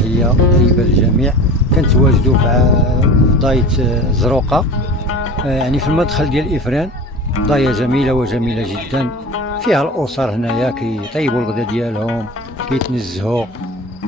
تحية طيبة للجميع. كنتواجدوا في ضاية زروقة، يعني في المدخل ديال إفران. ضاية جميلة وجميلة جدا، فيها الأسر هنايا كيطيبوا الغدا ديالهم، كيتنزهوا،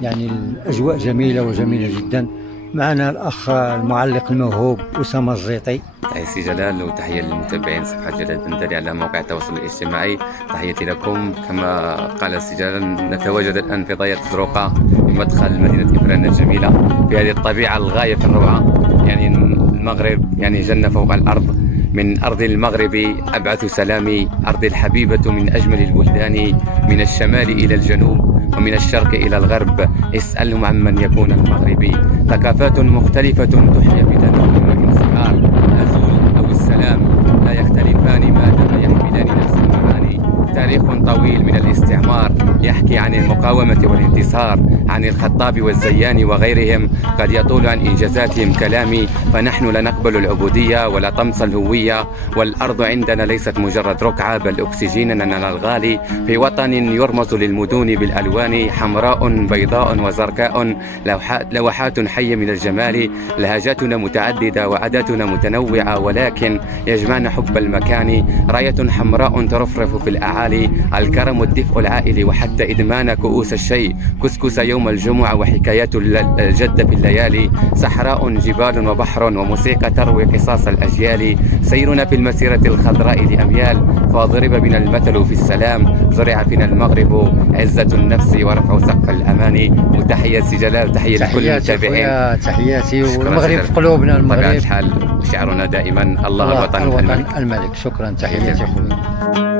يعني الأجواء جميلة وجميلة جدا. معنا الأخ المعلق الموهوب أسامة الزيطي. تحية سي جلال وتحية للمتابعين صفحة جلال البندري على موقع التواصل الاجتماعي. تحياتي لكم. كما قال سي جلال، نتواجد الآن في ضاية زروقة في مدخل مدينة إفران الجميلة، في هذه الطبيعة الغاية في الروعة. يعني المغرب يعني جنة فوق الأرض. من أرض المغرب أبعث سلامي، أرض الحبيبة من أجمل البلدان، من الشمال إلى الجنوب ومن الشرق إلى الغرب، اسألهم عمن يكون المغربي. ثقافات مختلفة تحيا بتنوع وانصهار، الأزول أو السلام لا يختلفان ما دام يحملان نفس المعاني. تاريخ طويل من الاستعمار يحكي عن المقاومة والانتصار، عن الخطاب والزيان وغيرهم. قد يطول عن إنجازاتهم كلامي، فنحن لا نقبل العبودية ولا طمس الهوية. والأرض عندنا ليست مجرد ركعة، بل أكسجيننا الغالي. في وطن يرمز للمدن بالألوان، حمراء بيضاء وزرقاء، لوحات حية من الجمال. لهجاتنا متعددة وعاداتنا متنوعة، ولكن يجمعنا حب المكان. راية حمراء ترفرف في الأعالي، الكرم والدفء العائلي، وحتى إدمان كؤوس الشيء، كسكس يوم الجمعة وحكايات الجدة في الليالي. صحراء جبال وبحر وموسيقى تروي قصاص الأجيال. سيرنا في المسيرة الخضراء لأميال، فضرب بنا المثل في السلام. زرع فينا المغرب عزة النفس ورفع سقف الأمان. وتحية سي جلال، تحية لكل المتابعين. تحياتي، والمغرب في قلوبنا. المغرب بطبيعة الحال شعرنا دائما الله الوطن الملك. شكرا، تحياتي خويا.